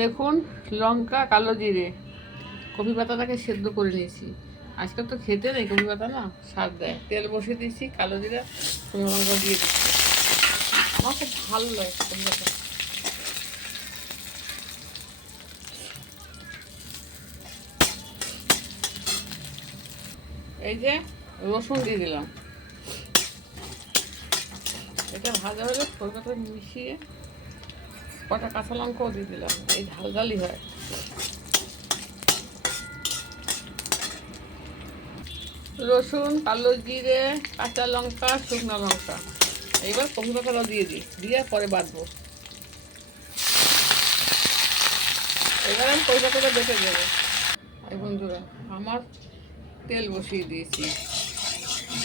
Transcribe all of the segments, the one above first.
দেখুন, লঙ্কা, কালো জিরে, কপি পাতাটাকে সেদ্ধ করে নিয়েছি। আজকাল তো খেতে নেই কপি পাতা, না স্বাদ দেয়। তেল বসিয়ে দিয়েছি, কালো জিরা, শুকনো লঙ্কা দিয়ে দিচ্ছি। আমার খুব ভালো লাগে কপি পাতা। এই যে রসুন দিয়ে দিলাম, এটা ভাজা হলে সরকাটা মিশিয়ে কটা কাঁচা লঙ্কাও দিয়ে দিলাম, এই ঝাল ঝালই হয়। রসুন, কালো জিরে, কাঁচা লঙ্কা, শুকনো লঙ্কা, এইবার কপি পাতাটাও দিয়ে দিই, দিয়ে পরে বাটবো। এবার আমি কপি পাতাটা বেটে দেবো। এই বন্ধুরা, আমার তেল বসিয়ে দিয়েছি,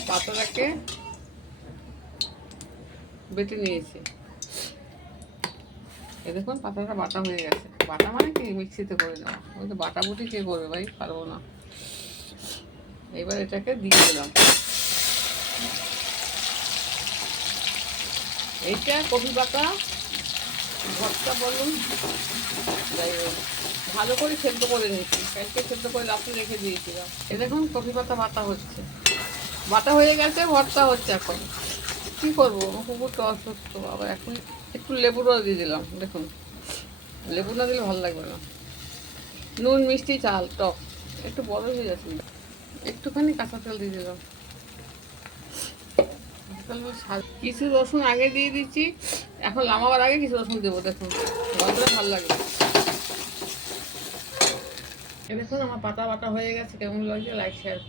পাতাটাকে বেটে নিয়েছি। এ দেখুন, পাতাটা বাটা হয়ে গেছে। বাটা মানে কি, মিক্সিতে করে নেওয়া। ওই তো বাটা বুটি কে করবে ভাই, পারবো না। এবার এটাকে দিয়ে দিলাম। এইটা কপি পাতা ভর্তা বলুন, যাই হোক, ভালো করে সেদ্ধ করে নিয়েছি। কালকে সেদ্ধ করে রাত্রে রেখে দিয়েছিলাম। এ দেখুন, কপি পাতা বাটা হচ্ছে, বাটা হয়ে গেছে, ভর্তা হচ্ছে। এখন কী করবো, আমার কুকুরটা অসুস্থ, আবার এখন একটু লেবু রস দিয়ে দিলাম। দেখুন, লেবু না দিলে ভালো লাগবে না। নুন, মিষ্টি, চাল, টক একটু বড় হয়ে যাচ্ছে। একটুখানি কাঁচা তেল দিয়ে দিলাম। কিছু রসুন আগে দিয়ে দিচ্ছি, এখন নামাবার আগে কিছু রসুন দেবো। দেখুন, গন্ধটা ভালো লাগবে। দেখুন, আমার পাতা বাটা হয়ে গেছে। কেমন লাগছে, লাইক শেয়ার।